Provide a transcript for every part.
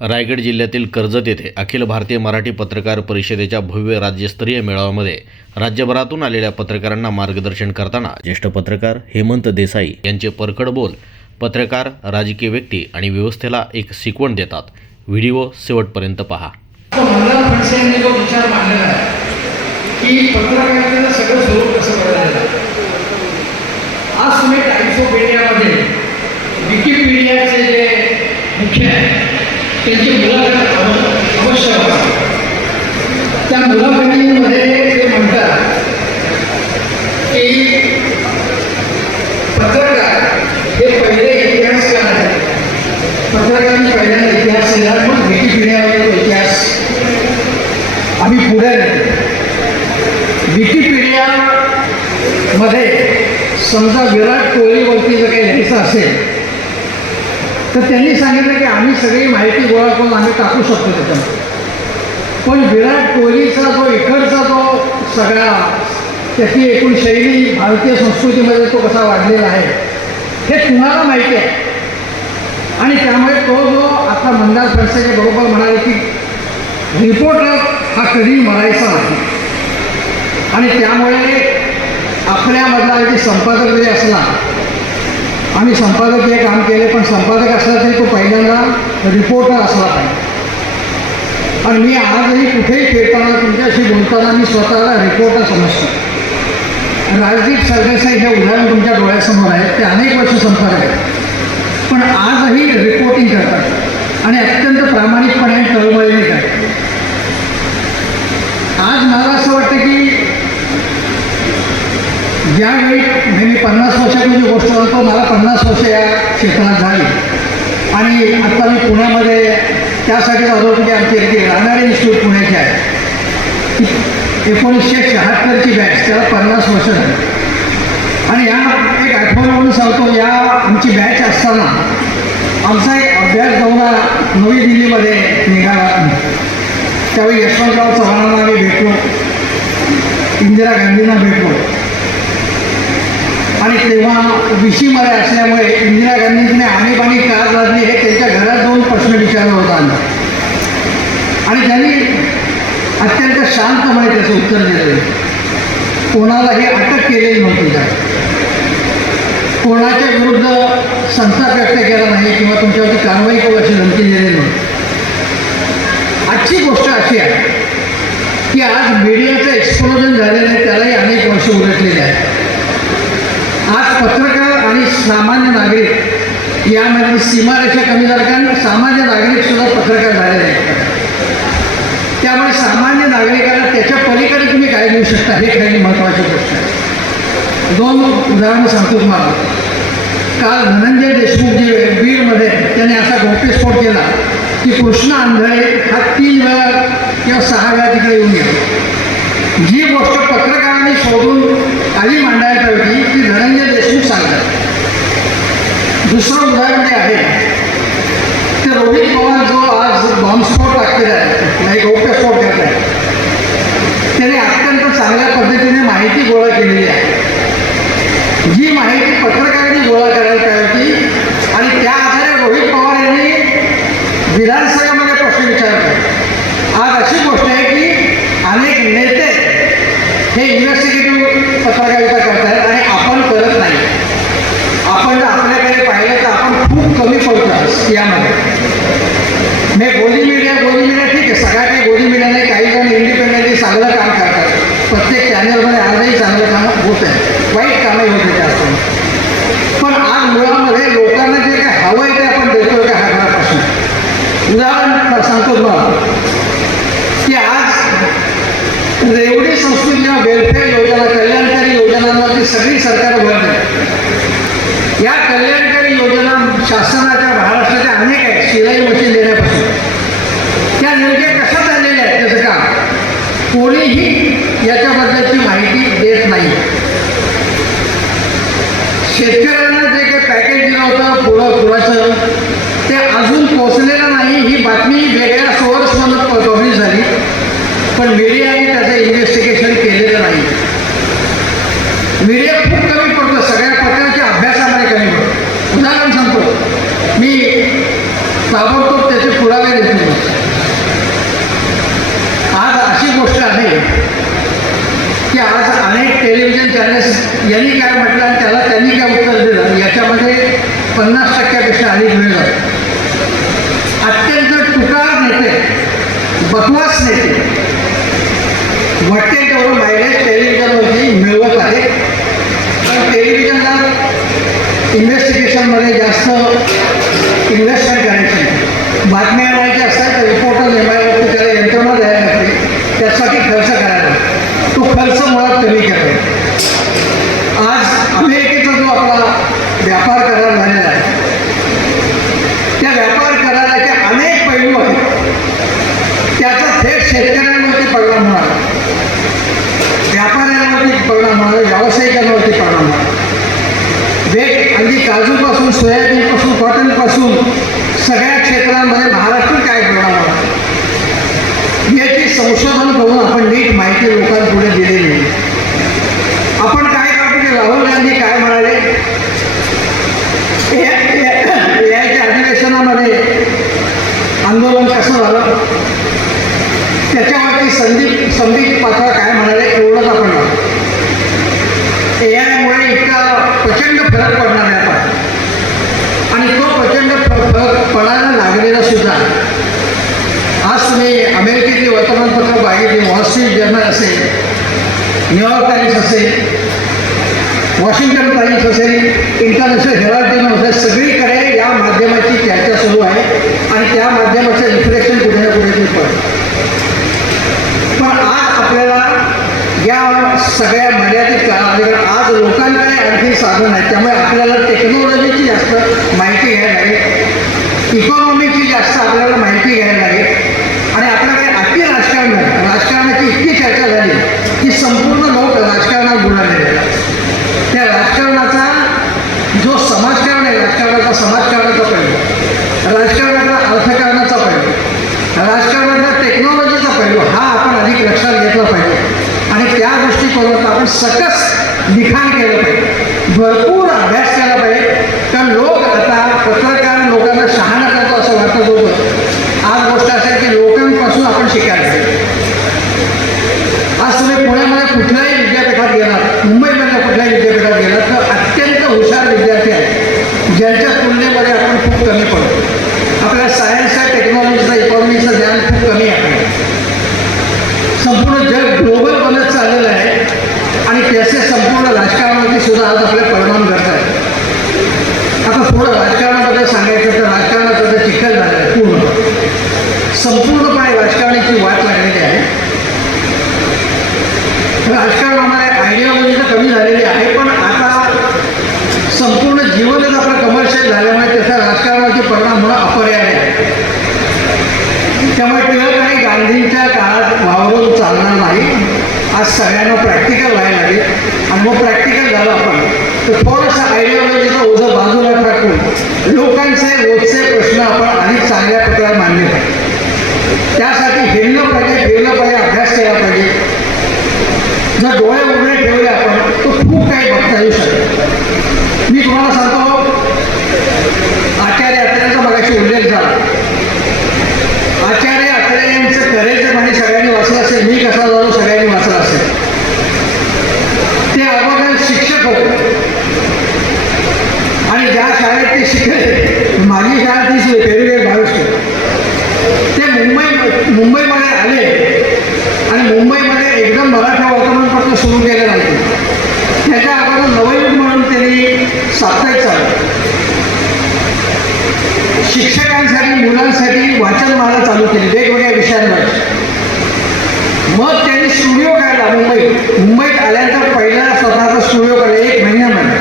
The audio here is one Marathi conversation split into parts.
रायगड जिल्ह्यातील कर्जत येथे अखिल भारतीय मराठी पत्रकार परिषदेच्या भव्य राज्यस्तरीय मेळाव्यामध्ये राज्यभरातून आलेल्या पत्रकारांना मार्गदर्शन करताना ज्येष्ठ पत्रकार हेमंत देसाई यांचे परखड बोल पत्रकार, राजकीय व्यक्ती आणि व्यवस्थेला एक शिकवण देतात. व्हिडिओ शेवटपर्यंत पहा. मनोहर फडसे यांनी जो विचार मांडलेला आहे की पत्रकारितेचं सगळं स्वरूप कसं बदललेलं आहे. आज तुम्ही टाइम्स ऑफ इंडियामध्ये विकिपीडियाचे जे मुख्य आहे त्यांची मुलाखत अवश्य व्हावी. त्या मुलाखतीमध्ये ते म्हणतात की पत्रकार हे पहिले इतिहासकार आहेत. पत्रकारांनी पहिल्यांदा इतिहास लिहिला, मग विकिपीडियावर तो इतिहास आम्ही पुढे नेतो. विकिपीडियामध्ये समजा विराट कोहलीवरती जर काही लिहायचं असेल तर त्यांनी सांगितलं की आम्ही सगळी माहिती गोळा करून आम्ही टाकू शकतो त्याच्यामध्ये. पण विराट कोहलीचा जो इकडचा तो सगळा त्याची एकूण शैली भारतीय संस्कृतीमध्ये तो कसा वाढलेला आहे हे कुणाला माहिती आहे. आणि त्यामुळे तो जो आता मंदार फडसे बरोबर म्हणाले की रिपोर्टर हा कधी मरायचा नाही. आणि त्यामुळे आपल्यामधला जे संपादक जरी असला, आम्ही संपादकीय काम केले, पण संपादक असला तरी तो पहिल्यांदा रिपोर्टर असला पाहिजे. आणि मी आजही कुठेही फिरताना तुमच्याशी बोलताना मी स्वतःला रिपोर्टर समजतो. राजदीप सरदेसाई हे उदाहरण तुमच्या डोळ्यासमोर आहे. ते अनेक वर्ष संपादक आहेत, पण आजही रिपोर्टिंग करतात आणि अत्यंत प्रामाणिकपणे तळमळीने करतात. आज मला असं वाटतं की ज्यावेळी मी 50 वर्षापूर्वी गोष्ट करतो, मला 50 वर्ष या क्षेत्रात झाली. आणि आत्ता मी पुण्यामध्ये त्यासाठी आलो की आमची एक राहणारे इन्स्टिट्यूट पुण्याचे आहे. 1976ची बॅच, त्याला 50 वर्ष झाली. आणि या एक आठवण म्हणून सांगतो, या आमची बॅच असताना आमचा एक अभ्यास दौरा नवी दिल्लीमध्ये निघाला. त्यावेळी यशवंतराव चव्हाणांना आम्ही भेटलो, इंदिरा गांधींना भेटलो. आणि तेव्हा विशीमध्ये असल्यामुळे इंदिरा गांधींनी आणीबाणी का लादली हे त्यांच्या घरात जाऊन प्रश्न विचारला होता. आणि त्यांनी अत्यंत शांतपणे त्याचं उत्तर दिलं. कोणालाही अटक केलेली नव्हती, कोणाच्या विरुद्ध संताप व्यक्त केला नाही किंवा तुमच्यावरती कारवाई करू अशी धमकी दिलेली नव्हती. आजची गोष्ट अशी आहे की आज मीडियाचं एक्सप्लोजन झालेलं आहे, त्यालाही अनेक वर्ष उलटलेली आहेत. आज पत्रकार आणि सामान्य नागरिक यामध्ये सीमारेषा कमी झाल्या, कारण सामान्य नागरिकसुद्धा पत्रकार झालेले आहेत. त्यामुळे सामान्य नागरिकाला त्याच्या पलीकडे तुम्ही काय देऊ शकता हे खरी महत्त्वाची गोष्ट आहे. 2 उदाहरणं सांगतो तुम्हाला. काल धनंजय देशमुख जे बीडमध्ये त्याने असा गौप्यस्फोट केला की कृष्णा आंधळे हा 3 वेळा किंवा 6 वेळा तिकडे येऊन गेला. जी गोष्ट पत्रकारांनी शोधून खाली मांडायला होती ती धनंजय देशमुख सांगतात. दुसरं उदाहरण जे आहे ते रोहित पवार जो आज बॉम्बस्फोट टाकलेला आहे, नाही गौप्यस्फोट करत आहे, त्याने अत्यंत चांगल्या पद्धतीने माहिती गोळा केलेली आहे. जी माहिती पत्रकारांनी गोळा करायला पाहिजे होती आणि त्या आधारे रोहित पवार यांनी विधानसभेमध्ये प्रश्न विचारले. आज अशी गोष्ट आहे की अनेक नेते हे इन्व्हेस्टिगेटिव्ह पत्रकारिता करतात आणि आपण करत नाही. आपण जर आपल्याकडे पाहिलं तर आपण खूप कमी पडतो यामध्ये. गोदी मीडिया ठीक आहे, सगळ्या काही गोदी मीडिया नाही. काही जण इंडिपेंडेंटली चांगलं काम करतात. प्रत्येक चॅनलमध्ये आजही चांगलं काम होत आहे, वाईट कामही होते त्या असताना. पण आज मुळामध्ये लोकांना जे काय हवं आहे ते आपण देतो का, हा खरा प्रश्न. उदाहरण सांगतो तुम्हाला की आज एवढी संस्कृती किंवा वेलफेअर योजना, कल्याणकारी योजनांवरती सगळी सरकार भर देते. या कल्याणकारी योजना शासनाच्या महाराष्ट्राच्या अनेक आहेत. शिलाई मशीन देण्यापासून त्या नेमक्या कशा चाललेल्या आहेत त्याचं काम कोणीही याच्याबद्दलची माहिती देत नाही. शेतकऱ्यांना जे काही पॅकेज दिलं होतं पुराचं ते अजून पोचलेलं नाही. ही बातमी वेगळ्या सोर्समधून पब्लिश झाली, पण मीडियाने त्याचं इन्व्हेस्टिगेशन केलेलं नाही. मीडिया खूप कमी पडतो, सगळ्या प्रकारच्या अभ्यासामध्ये कमी पडतो. उदाहरण सांगतो, मी ताबडतोब त्याचे पुरावे देतो. बकवास नेते वाटते तेवढं मायलेज टेलिव्हिजनवरती मिळवत आहे. पण टेलिव्हिजनला इन्व्हेस्टिगेशनमध्ये जास्त इन्व्हेस्टमेंट करायची नाही. बातम्या आणायच्या असतात तर रिपोर्टर नेमायवरती त्याला यंत्रणा द्यायला लागते, त्यासाठी खर्च करायला. तो खर्च मुळात कमी करावा. आज अमेरिकेचा जो आपला व्यापार करार झालेला आहे, त्या व्यापार कराराचे अनेक पैलू आहेत. त्याचा थेट शेतकऱ्यांवरती परिणाम होणार, व्यापाऱ्यांवरती परिणाम होणार, व्यावसायिकांवरती परिणाम होणार. अगदी काजूपासून सोयाबीनपासून कॉटनपासून सगळ्या क्षेत्रांमध्ये महाराष्ट्र काय परिणाम होणार याची संशोधन करून आपण नीट माहिती लोकांपुढे दिलेली नाही. आपण काय करतो की राहुल गांधी काय म्हणाले, एआयच्या अधिवेशनामध्ये आंदोलन कसं झालं त्याच्यावरती संदीप पात्रा काय म्हणाले एवढंच आपण एआयमुळे इतका प्रचंड फरक पडणार आहे आता. आणि तो प्रचंड फरक पडायला लागलेला सुद्धा आज तुम्ही अमेरिकेतली वर्तमानपत्र बघितली, वॉल स्ट्रीट जर्नल असेल, न्यूयॉर्क टाइम्स असेल, वॉशिंग्टन टाइम्स असेल, इंटरनॅशनल हेराल्ड टाइम्स असेल, सगळीकडे या माध्यमाची चर्चा सुरू आहे आणि त्या माध्यमाचं रिफ्लेक्शन कुठे ना कुठे पडतं. पण आज आपल्याला या सगळ्या मर्यादित काळामध्ये आज लोकांकडे आणखी साधन आहे, त्यामुळे आपल्याला टेक्नॉलॉजीची जास्त माहिती घ्यायला लागेल, इकॉनॉमीची जास्त आपल्याला माहिती घ्यायला लागेल. आणि आपल्याकडे अति राजकारण आहे. राजकारणाची इतकी चर्चा झाली की संपूर्ण लोक राजकारणात बुडालेले आहेत. त्या राजकारणाचा जो समाजकारण आहे, राजकारणाचा समाजकारणाचा पैलू, राजकारणाचा अर्थकारणाचा पैलू, राजकारणाचा टेक्नॉलॉजीचा पैलू हा आपण अधिक लक्षात घेतला पाहिजे. आणि त्या दृष्टिकोनातून आपण सकस लिखाण केलं पाहिजे, भरपूर अभ्यास केला पाहिजे. कारण लोक आता पत्रकार लोकांना शहाणा करतो असं वाटत होतं. आज गोष्ट असेल की लोकांपासून आपण शिकायला पाहिजे. आज तुम्ही पुण्यामध्ये कुठल्याही विद्यापीठात गेलात, मुंबईमधल्या कुठल्याही विद्यापीठात गेलात तर अत्यंत हुशार विद्यार्थी आहेत ज्यांच्या तुलनेमध्ये आपण खूप कमी पडतो. आपल्याला सायन्सचा, टेक्नॉलॉजीचा, इकॉनॉमीचं ज्ञान खूप कमी आहे. संपूर्ण जग ग्लोबल बनत चाललेलं आहे आणि त्याचे संपूर्ण राजकारणावरती सुद्धा आज आपले परिणाम करत आहेत. आता थोडं राजकारणाबद्दल सांगायचं तर राजकारणाचं चिखल झालं आहे, संपूर्णपणे राजकारणाची वाट लागलेली आहे. राजकारणामध्ये आयडिओलॉजी तर कमी झालेली आहे, पण आता संपूर्ण जीवनच आपलं कमर्शियल झाल्यामुळे त्याचा राजकारणाचे परिणाम होणं अपरिहार्य आहे. त्यामुळे टिळक आणि गांधींच्या काळात वावरून चालणार नाही. आज सगळ्यांना प्रॅक्टिकल व्हायला लागेल आणि मग प्रॅक्टिकल झालं आपण तर थोडंसं आयडिओलॉजीचं ओझं बाजूला टाकून लोकांचे रोजचे प्रश्न आपण अधिक चांगल्या प्रकारे मांडले पाहिजे. त्यासाठी हिरलं पाहिजे, फिरलं पाहिजे, अभ्यास केला पाहिजे. जर डोळे उघडे ठेवले आपण तर खूप काही बघता येऊ शकतं. मी तुम्हाला सांगतो, आचार्य अत्रेंचा मगाशी उल्लेख झाला. आचार्य अत्रे यांचं करेचं म्हणे सगळ्यांनी वाचलं असेल, मी कसा झालो सगळ्यांनी वाचला असेल. ते अगोदर शिक्षक होते आणि ज्या शाळेत ते शिकले, माझी शाळा तीच पेरुगे महाराष्ट्र, ते मुंबईमध्ये आले आणि मुंबईमध्ये एकदम मराठा वर्तमानपत्र सुरू केलं नाही. त्याच्या अगोदर नवयुग म्हणून त्यांनी साप्ताहिक चालू शिक्षकांसाठी, मुलांसाठी वाचनमाला चालू केली वेगवेगळ्या विषयांवर. मग त्यांनी स्टुडिओ काढला मुंबईत आल्यानंतर पहिला स्वतःचा स्टुडिओ काढला 1 महिन्यामध्ये.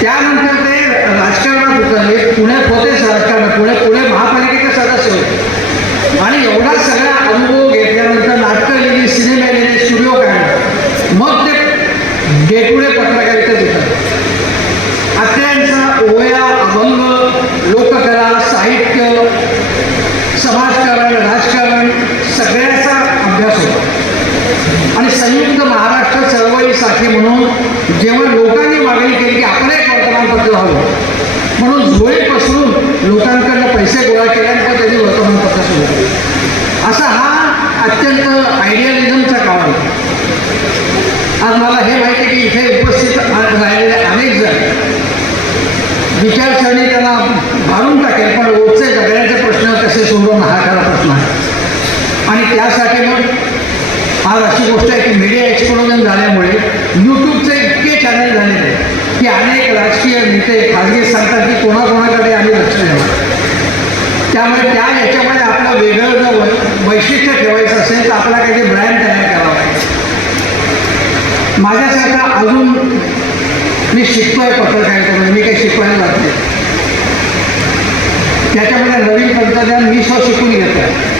त्यानंतर ते राजकारणात उतरले, पुण्यात होतेच राजकारणात, पुणे महापालिकेचे सदस्य होते. आणि एवढा सगळा अनुभव घेतल्यानंतर नाटकं लिहिली, सिनेमे लिहिले, स्टुडिओ काढला. मग ते डे टू डे पत्रकारिता देतात. अत्र्यांचा ओया, अभंग, लोककला, साहित्य, समाजकारण, राजकारण सगळ्याचा अभ्यास होता. आणि संयुक्त महाराष्ट्र चळवळीसाठी म्हणून जेव्हा लोकांनी मागणी केली की आपण एक वर्तमानपत्र हवं, म्हणून झोळी पसरून लोकांकडनं पैसे गोळा केल्यानंतर त्यांनी वर्तमानपत्र सुरू केलं. असा हा अत्यंत आयडियलिझमचा काळ होता. आज मला हे माहिती आहे की इथे उपस्थित राहिलेले अनेक जण विचारसरणी त्यांना भारून टाकेल, पण रोजचे जगण्याचे प्रश्न कसे सोडवून हा खरा प्रश्न आहे. आणि त्यासाठी मग आज अशी गोष्ट आहे की मीडिया एक्सप्लोजन झाल्यामुळे यूट्यूबचे इतके चॅनल झालेले आहेत की अनेक राजकीय नेते खाजगी सांगतात की कोणाकोणाकडे आम्ही लक्ष द्यावं. त्यामुळे त्या याच्यामध्ये आपलं वेगळं जर वैशिष्ट्य ठेवायचं असेल तर आपला काही ब्रँड तयार करावा लागेल. माझ्यासारखा अजून मी शिकतोय पत्रकारितेमध्ये, मी काही शिकवायला जात नाही. त्याच्यामध्ये नवीन तंत्रज्ञान मी शिकून घेतो आहे.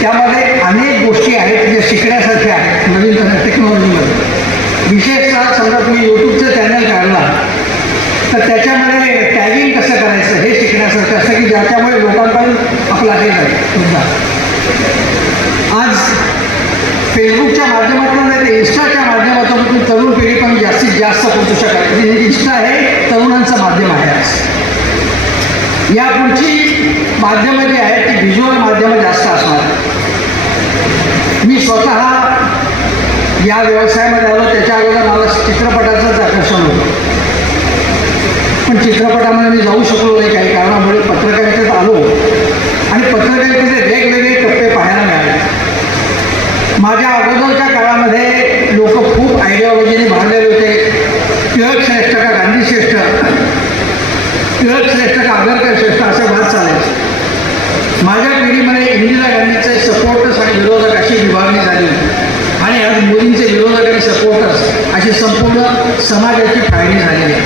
त्यामध्ये अनेक गोष्टी आहेत ज्या शिकण्यासारख्या आहेत नवीन टेक्नॉलॉजीमध्ये. विशेषतः समजा तुम्ही यूट्यूबचं चॅनल काढला तर त्याच्यामध्ये टॅगिंग कसं करायचं हे शिकण्यासारखं असतं की ज्याच्यामुळे लोकांपर्यंत आपला हे जाईल मुद्दा. आज फेसबुकच्या माध्यमातून नाही तर इन्स्टाच्या माध्यमातून तरुण पिढी पण जास्तीत जास्त पोहोचू शकाल. इन्स्टा हे तरुणांचं माध्यम आहे. आज यापुढची माध्यमं जी आहेत ती व्हिज्युअल माध्यमं जास्त असणार. मी स्वतः या व्यवसायामध्ये आलो त्याच्या अगोदर मला चित्रपटाचंच आकर्षण होतं. पण चित्रपटामध्ये मी जाऊ शकलो नाही काही कारणामुळे. पत्रकारितेत आलो आणि पत्रकारितेचे वेगवेगळे टप्पे पाहायला मिळाले. माझ्या अगोदरच्या काळामध्ये लोक खूप आयडिओलॉजीने भरलेले होते. टिळक श्रेष्ठ का गांधी श्रेष्ठ, टिळक श्रेष्ठ का आगरकर श्रेष्ठ असे वाद चालायचे. माझ्या पिढीमध्ये इंदिरा गांधीचे सपोर्टर्स आणि विरोधक अशी विभागणी झाली होती आणि आज मोदींचे विरोधक आणि सपोर्टर्स अशी संपूर्ण समाजाची फायदी झालेली आहे.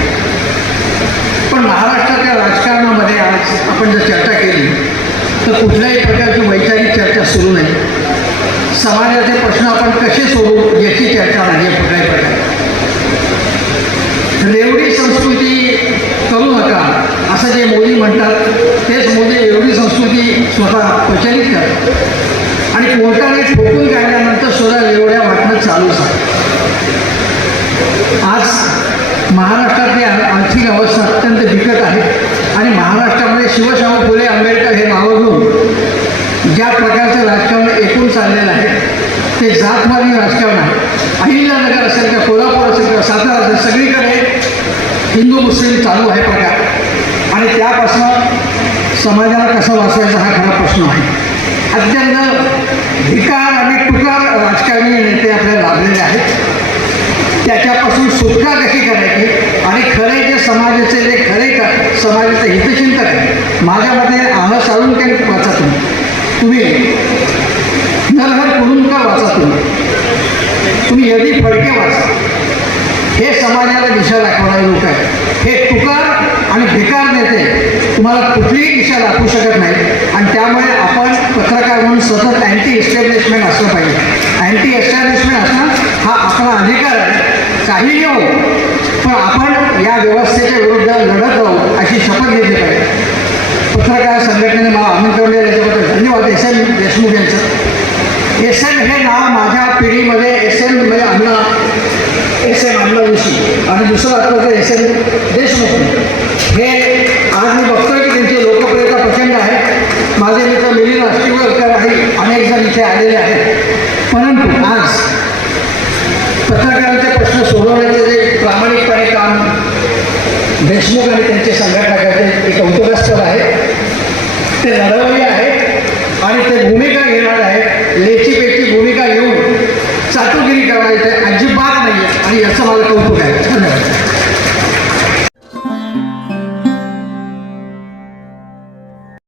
पण महाराष्ट्राच्या राजकारणामध्ये आज आपण जर चर्चा केली तर कुठल्याही प्रकारची वैचारिक चर्चा सुरू नाही. समाजाचे प्रश्न आपण कसे सोडू याची चर्चा नाही आहे कुठल्याही प्रकारे. रेवडी संस्कृती करू नका असं जे मोदी म्हणतात तेच मोदी रेवडी संस्कृती स्वतः प्रचलित करतात आणि कोर्टाने ठोकून काढल्यानंतर सुद्धा रेवड्या वाटणं चालूच आहे. आज महाराष्ट्रातली आर्थिक अवस्था अत्यंत बिकट आहे आणि महाराष्ट्रामध्ये शिवशाहू फुले आंबेडकर हे नावं घेऊन ज्या प्रकारचं राजकारण एकूण चाललेलं आहे ते जातवादी राजकारण आहे. अहिल्यानगर असेल का कोल्हापूर असेल का सातारा असेल सगळीकडे हिंदू मुस्लिम चालू आहे प्रकार आणि त्यापासून समाजाला कसं वाचवायचा हा खरा प्रश्न आहे. अत्यंत भिकार आणि टुकार राजकारणी नेते आपल्याला लाभलेले आहेत. त्याच्यापासून सुटका कशी करायची आणि खरे जे समाजाचे जे खरे समाजाचे हितचिंतक आहे माझ्या मते आह साळुंखे वाचा तुम्ही नरहर कुरुंदकर वाचा तुम्ही यदी फडके वाचा. हे समाजाला दिशा दाखवणारे लोक आहेत. हे टुकार आणि भिकार नेते तुम्हाला कुठलीही दिशा दाखवू शकत नाही आणि त्यामुळे आपण पत्रकार म्हणून सतत अँटी एस्टॅब्लिशमेंट असलं पाहिजे. अँटी एस्टॅब्लिशमेंट असणं हा आपला अधिकार आहे. काहीही हो पण आपण या व्यवस्थेच्या विरुद्ध लढत राहू अशी शपथ घेतली पाहिजे. पत्रकार संघटनेने मला आमंत्रण दिलं त्याच्याबद्दल धन्यवाद. एस एन देशमुख यांचं. एस एन हे नाव माझ्या पिढीमध्ये एस एन म्हणजे अण्णा एस एन अण्णा जोशी आणि दुसरं आत्ताचं एस एन देशमुख हे आज मी बघतोय की त्यांची लोकप्रियता प्रचंड आहे. माझे मित्र मिलिंद राष्ट्रीयकर आणि अनेक जण इथे आलेले आहेत. परंतु आज पत्रकारांचे प्रश्न सोडवण्याचे जे प्रामाणिकपणे काम देशमुख आणि त्यांचे संघटना करते एक कौतुकास्पद आहे. ते लढवय्ये आहेत आणि ते भूमिका घेणार आहेत. लेखीपेची भूमिका घेऊन चातुगिरी करायची अजिबात नाही आहे आणि याचं मला कौतुक